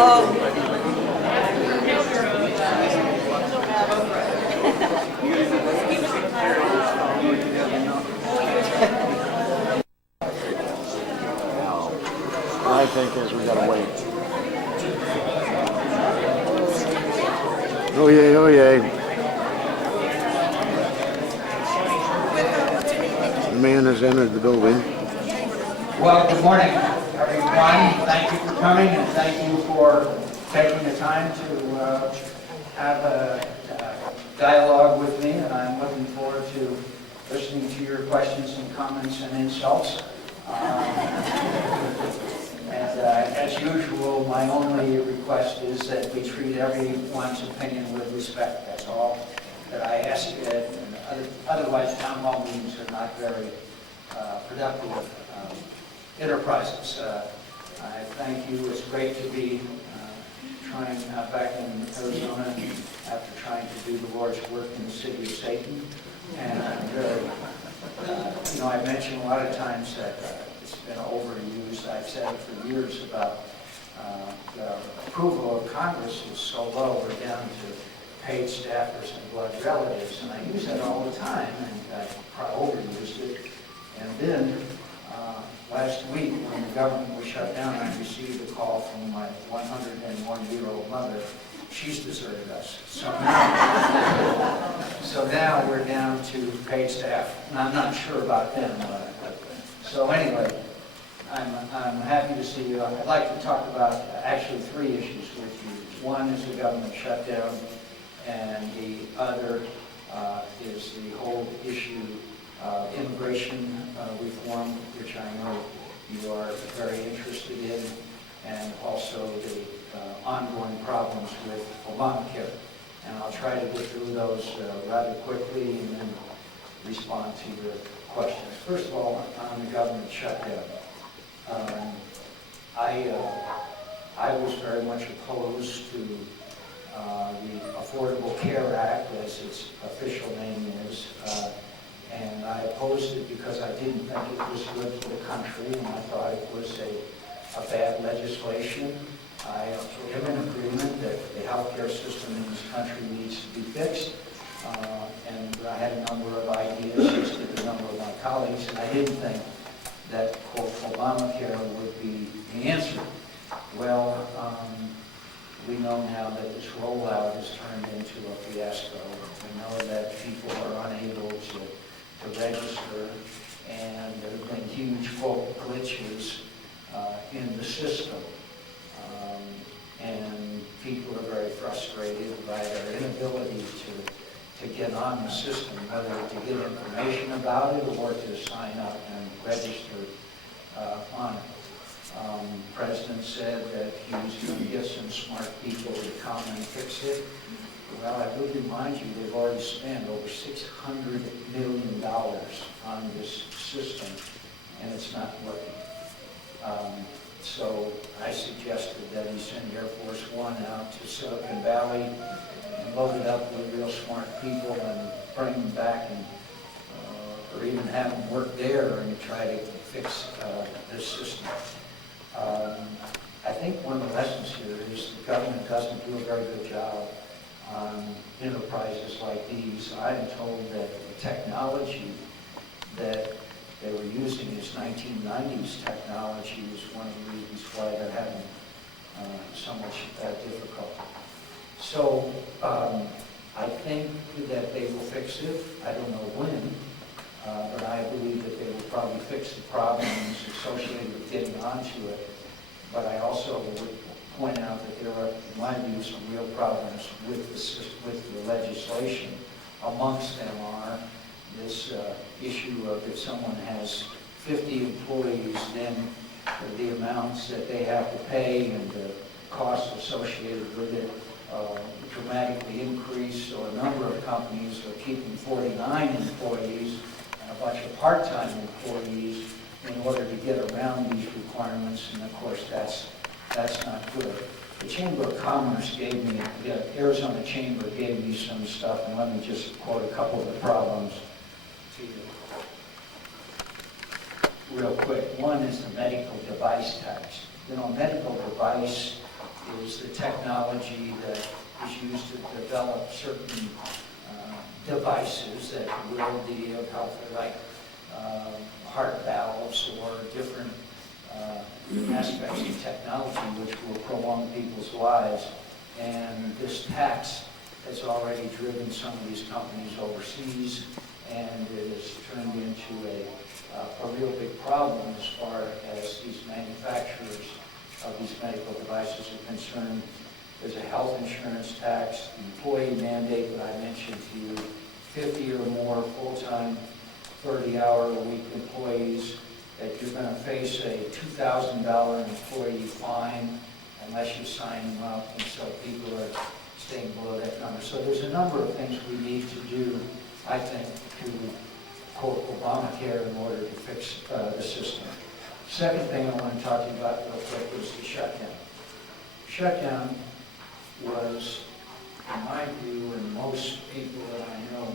I think is we gotta wait. Oh yay, oh yay. The man has entered the building. Well, good morning, everyone. Thank you for coming, and thank you for taking the time to have a dialogue with me, and I'm looking forward to listening to your questions and comments and insults. As usual, my only request is that we treat everyone's opinion with respect. That's all that I ask. Otherwise, town hall meetings are not very productive enterprises. I thank you. It's great to be trying back in Arizona after trying to do the Lord's work in the city of Satan. And I've mentioned a lot of times that it's been overused. I've said it for years about the approval of Congress is so low, we're down to paid staffers and blood relatives, and I use that all the time, and I probably overused it. And then last week, when the government was shut down, I received a call from my 101-year-old mother. She's deserted us. So now we're down to paid staff. And I'm not sure about them. So anyway, I'm happy to see you. I'd like to talk about actually three issues with you. One is the government shutdown, and the other is the whole issue of immigration reform, which I know you are very interested in, and also the ongoing problems with Obamacare. And I'll try to get through those rather quickly and then respond to your questions. First of all, on the government shutdown. I was very much opposed to the Affordable Care Act, as its official name is, and I opposed it because I didn't think it was good for the country, and I thought it was a bad legislation. I am in agreement that the healthcare system in this country needs to be fixed, and I had a number of ideas, as did a number of my colleagues, and I didn't think that, quote, Obamacare would be the answer. Well, we know now that this rollout has turned into a fiasco. We know that people are unable to register, and there have been huge, quote, glitches in the system. And people are very frustrated by their inability to get on the system, whether to get information about it or to sign up and register on it. The President said that he was going to get some smart people to come and fix it. Well, I would remind you, they've already spent over $600 million on this system, and it's not working. So I suggested that he send Air Force One out to Silicon Valley and load it up with real smart people and bring them back, and or even have them work there and try to fix this system. I think one of the lessons here is the government doesn't do a very good job on enterprises like these. I am told that the technology that they were using is 1990s technology is one of the reasons why they're having so much difficulty. So I think that they will fix it. I don't know when, but I believe that they will probably fix the problems associated with getting onto it. But I also would point out that there are, in my view, some real problems with the legislation. Amongst them are this issue of if someone has 50 employees, then the amounts that they have to pay and the costs associated with it dramatically increase. So a number of companies are keeping 49 employees and a bunch of part-time employees in order to get around these requirements, and of course that's not good. The Chamber of Commerce gave me, the Arizona Chamber gave me some stuff, and let me just quote a couple of the problems to you real quick. One is the medical device tax. You know, medical device is the technology that is used to develop certain devices that will deal with like heart valves or different aspects of technology which will prolong people's lives. And this tax has already driven some of these companies overseas, and it has turned into a real big problem as far as these manufacturers of these medical devices are concerned. There's a health insurance tax, the employee mandate that I mentioned to you, 50 or more full-time, 30-hour-a-week employees, that you're going to face a $2,000 employee fine unless you sign them up, and so people are staying below that number. So there's a number of things we need to do, I think, to quote Obamacare in order to fix the system. Second thing I want to talk to you about real quick is the shutdown. Shutdown was, in my view, and most people that I know,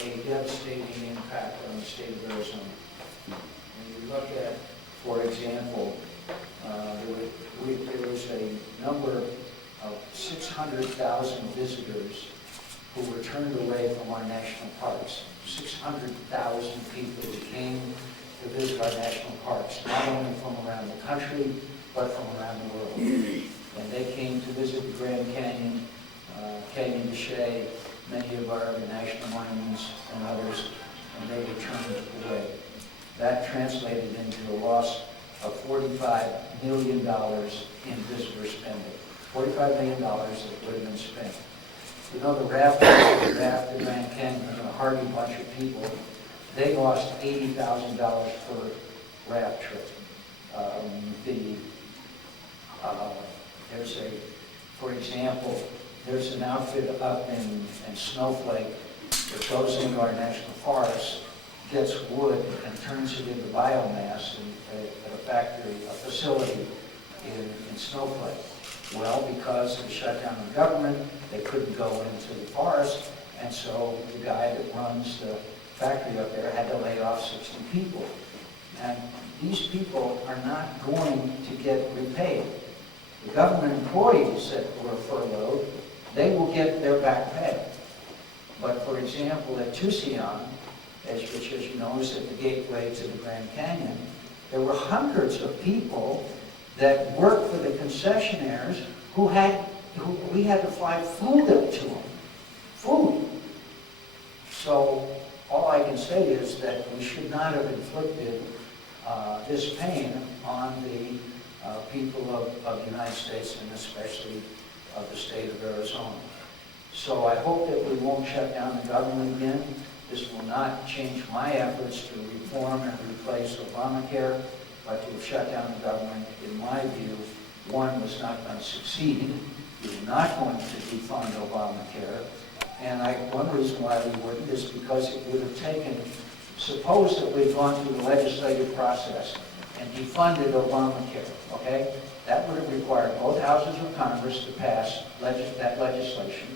a devastating impact on the state of Arizona. When you look at, for example, there was a number of 600,000 visitors who were turned away from our national parks. 600,000 people who came to visit our national parks, not only from around the country, but from around the world. And they came to visit the Grand Canyon, Canyon de Chelly, many of our other national monuments and others, and they were turned away. That translated into a loss of $45 million in visitor spending. $45 million that would have been spent. You know, the raft, the Grand Canyon, a hardy bunch of people, they lost $80,000 per raft trip. For example, there's an outfit up in Snowflake that goes into our national forests, gets wood and turns it into biomass at a factory, a facility in Snowflake. Well, because of the shutdown of government, they couldn't go into the forest, and so the guy that runs the factory up there had to lay off 60 people. And these people are not going to get repaid. The government employees that were furloughed, they will get their back pay. But for example, at Tucson, which as you know is at the gateway to the Grand Canyon, there were hundreds of people that worked for the concessionaires who we had to fly food up to them. Food. So all I can say is that we should not have inflicted this pain on the people of the United States, and especially of the state of Arizona. So I hope that we won't shut down the government again. This will not change my efforts to reform and replace Obamacare, but to have shut down the government, in my view, one, was not going to succeed. We were not going to defund Obamacare. And one reason why we wouldn't is because it would have taken, suppose that we'd gone through the legislative process and defunded Obamacare, okay? That would have required both houses of Congress to pass that legislation.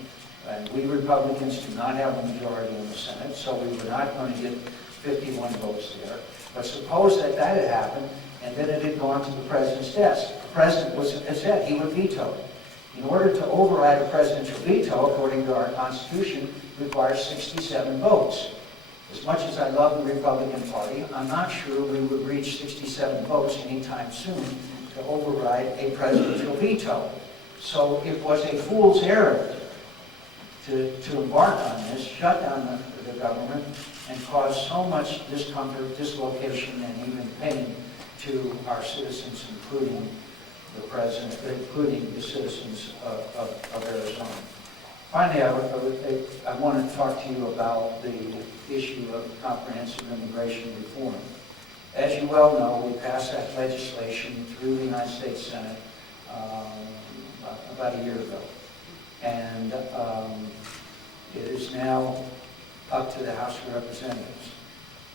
And we Republicans do not have a majority in the Senate, so we were not going to get 51 votes there. But suppose that had happened, and then it had gone to the president's desk. The president has said he would veto it. In order to override a presidential veto, according to our Constitution, requires 67 votes. As much as I love the Republican Party, I'm not sure we would reach 67 votes anytime soon to override a presidential veto. So it was a fool's errand to embark on this, shut down the government, and cause so much discomfort, dislocation, and even pain to our citizens, including the president, including the citizens of Arizona. Finally, I want to talk to you about the issue of comprehensive immigration reform. As you well know, we passed that legislation through the United States Senate about a year ago. And it is now up to the House of Representatives.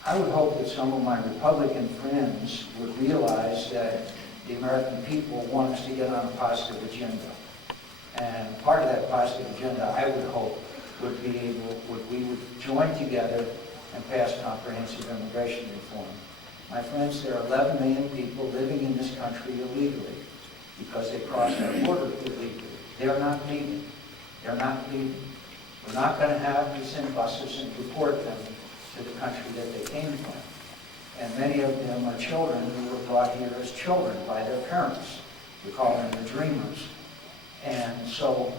I would hope that some of my Republican friends would realize that the American people want us to get on a positive agenda. And part of that positive agenda, I would hope, would be we would join together and pass comprehensive immigration reform. My friends, there are 11 million people living in this country illegally. because they crossed our border illegally. They're not leaving. They're not leaving. We're not going to have to send buses and deport them to the country that they came from. And many of them are children who were brought here as children by their parents. We call them the dreamers. And so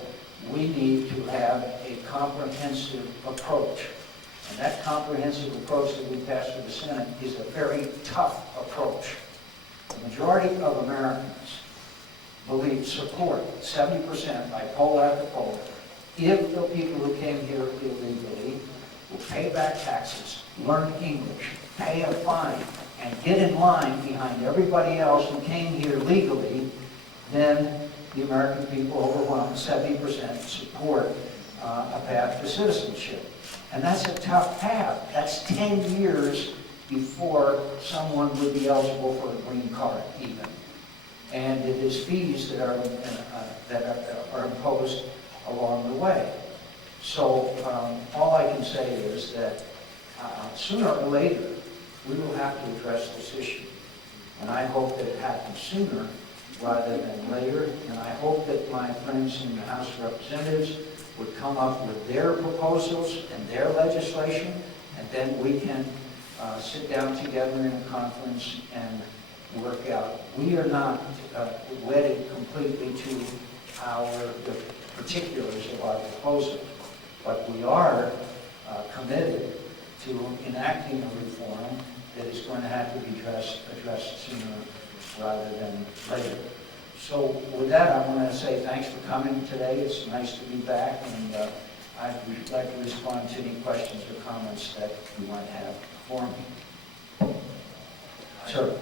we need to have a comprehensive approach. And that comprehensive approach that we passed through the Senate is a very tough approach. The majority of Americans support, 70% by poll after poll, if the people who came here illegally will pay back taxes, learn English, pay a fine, and get in line behind everybody else who came here legally, then the American people, overwhelming 70%, support a path to citizenship. And that's a tough path. That's 10 years before someone would be eligible for a green card, even. And it is fees that are imposed along the way. So all I can say is that sooner or later, we will have to address this issue. And I hope that it happens sooner rather than later. And I hope that my friends in the House of Representatives would come up with their proposals and their legislation, and then we can sit down together in a conference and work out. We are not wedded completely to the particulars of our proposal, but we are committed to enacting a reform that is going to have to be addressed sooner rather than later. So with that, I want to say thanks for coming today. It's nice to be back, and I'd like to respond to any questions or comments that you might have for me. Sir.